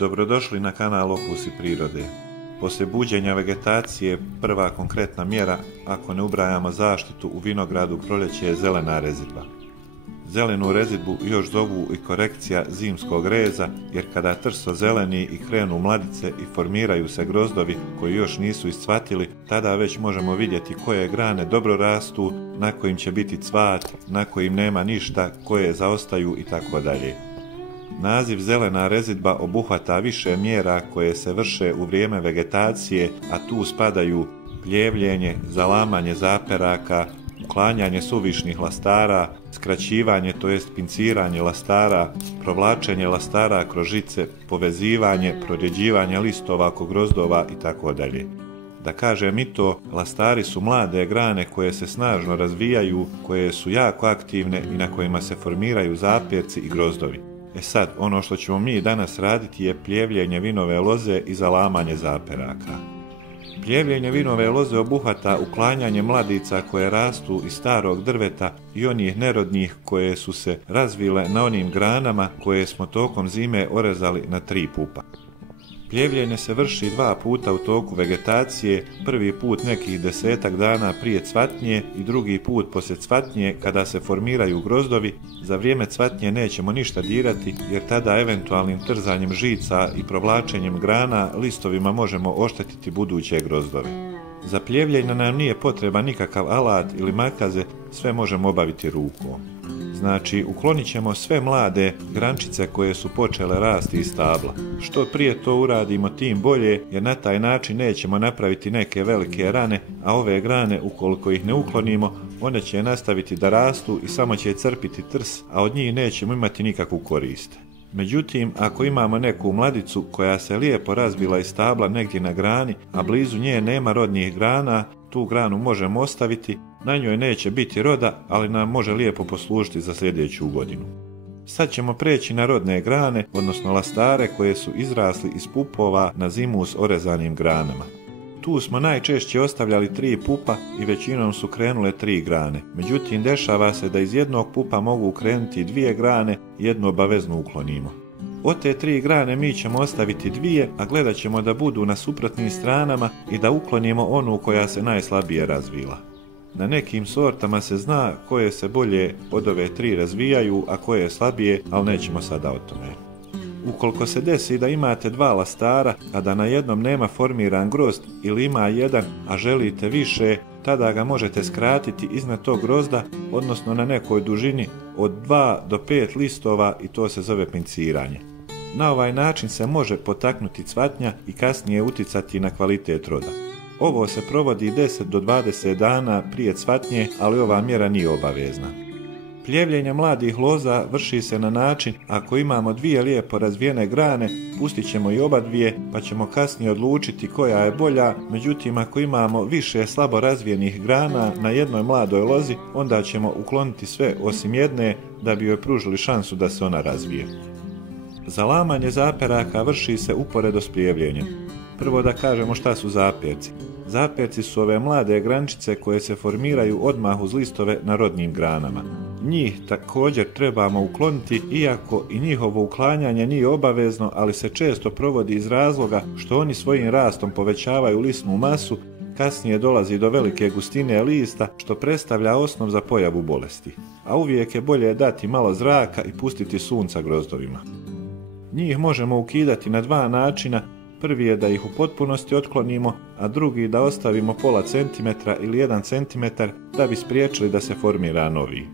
Dobrodošli na kanal Okusi prirode. Poslije buđenja vegetacije prva konkretna mjera, ako ne ubrajamo zaštitu u vinogradu proljeće, je zelena rezidba. Zelenu rezidbu još zovu i korekcija zimskog reza, jer kada trso zeleni i krenu mladice i formiraju se grozdovi koji još nisu iscvatili, tada već možemo vidjeti koje grane dobro rastu, na kojim će biti cvat, na kojim nema ništa, koje zaostaju itd. Naziv zelena rezidba obuhvata više mjera koje se vrše u vrijeme vegetacije, a tu spadaju pljevljenje, zalamanje zaperaka, uklanjanje suvišnih lastara, skraćivanje tj. pinciranje lastara, provlačenje lastara kroz žice, povezivanje, prorjeđivanje listova oko grozdova itd. Da kažem i to, lastari su mlade grane koje se snažno razvijaju, koje su jako aktivne i na kojima se formiraju zaperci i grozdovi. Sad, ono što ćemo mi danas raditi je pljevljenje vinove loze i zalamanje zaperaka. Pljevljenje vinove loze obuhvata uklanjanje mladica koje rastu iz starog drveta i onih nerodnih koje su se razvile na onim granama koje smo tokom zime orezali na 3 pupa. Pljevljenje se vrši 2 puta u toku vegetacije, prvi put nekih 10-ak dana prije cvatnje i drugi put poslije cvatnje kada se formiraju grozdovi. Za vrijeme cvatnje nećemo ništa dirati jer tada eventualnim trzanjem žica i provlačenjem grana listovima možemo oštetiti buduće grozdove. Za pljevljenje nam nije potreban nikakav alat ili makaze, sve možemo obaviti rukom. Znači, uklonit ćemo sve mlade grančice koje su počele rasti iz stabla. Što prije to uradimo, tim bolje, jer na taj način nećemo napraviti neke velike rane, a ove grane, ukoliko ih ne uklonimo, one će nastaviti da rastu i samo će crpiti trs, a od njih nećemo imati nikakvu korist. Međutim, ako imamo neku mladicu koja se lijepo razvila iz stabla negdje na grani, a blizu nje nema rodnih grana, tu granu možemo ostaviti, na njoj neće biti roda, ali nam može lijepo poslužiti za sljedeću godinu. Sad ćemo preći na rodne grane, odnosno lastare koje su izrasli iz pupova na zimu s orezanim granama. Tu smo najčešće ostavljali 3 pupa i većinom su krenule 3 grane. Međutim, dešava se da iz jednog pupa mogu krenuti 2 grane i jednu obavezno uklonimo. Od te 3 grane mi ćemo ostaviti 2, a gledat ćemo da budu na suprotnim stranama i da uklonimo onu koja se najslabije razvila. Na nekim sortama se zna koje se bolje od ove 3 razvijaju, a koje slabije, ali nećemo sada o tome. Ukoliko se desi da imate 2 lastara, a da na jednom nema formiran grozd ili ima jedan, a želite više, tada ga možete skratiti iznad tog grozda, odnosno na nekoj dužini od 2 do 5 listova i to se zove pinciranje. Na ovaj način se može potaknuti cvatnja i kasnije uticati na kvalitet roda. Ovo se provodi 10 do 20 dana prije cvatnje, ali ova mjera nije obavezna. Pljevljenje mladih loza vrši se na način, ako imamo 2 lijepo razvijene grane, pustit ćemo i oba 2, pa ćemo kasnije odlučiti koja je bolja. Međutim, ako imamo više slabo razvijenih grana na jednoj mladoj lozi, onda ćemo ukloniti sve osim jedne da bi joj pružili šansu da se ona razvije. Zalamanje zaperaka vrši se uporedo s pljevljenjem. Prvo da kažemo šta su zaperci. Zaperci su ove mlade grančice koje se formiraju odmah uz listove na rodnim granama. Njih također trebamo ukloniti, iako i njihovo uklanjanje nije obavezno, ali se često provodi iz razloga što oni svojim rastom povećavaju lisnu masu, kasnije dolazi do velike gustine lista, što predstavlja osnov za pojavu bolesti. A uvijek je bolje dati malo zraka i pustiti sunca grozdovima. Njih možemo ukidati na 2 načina. Prvi je da ih u potpunosti otklonimo, a drugi da ostavimo pola centimetra ili 1 centimetar da bi spriječili da se formira novi.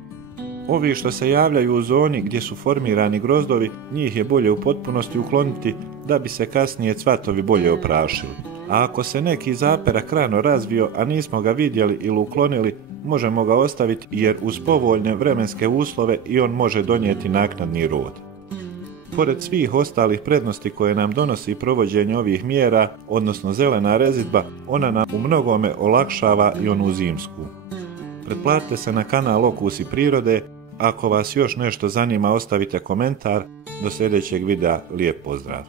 Ovi što se javljaju u zoni gdje su formirani grozdovi, njih je bolje u potpunosti ukloniti da bi se kasnije cvatovi bolje oprašili. A ako se neki zaperak rano razvio, a nismo ga vidjeli ili uklonili, možemo ga ostaviti jer uz povoljne vremenske uslove i on može donijeti naknadni rod. Pored svih ostalih prednosti koje nam donosi provođenje ovih mjera, odnosno zelena rezidba, ona nam u mnogome olakšava i onu zimsku. Pretplatite se na kanal Okusi prirode, ako vas još nešto zanima ostavite komentar, do sljedećeg videa lijep pozdrav!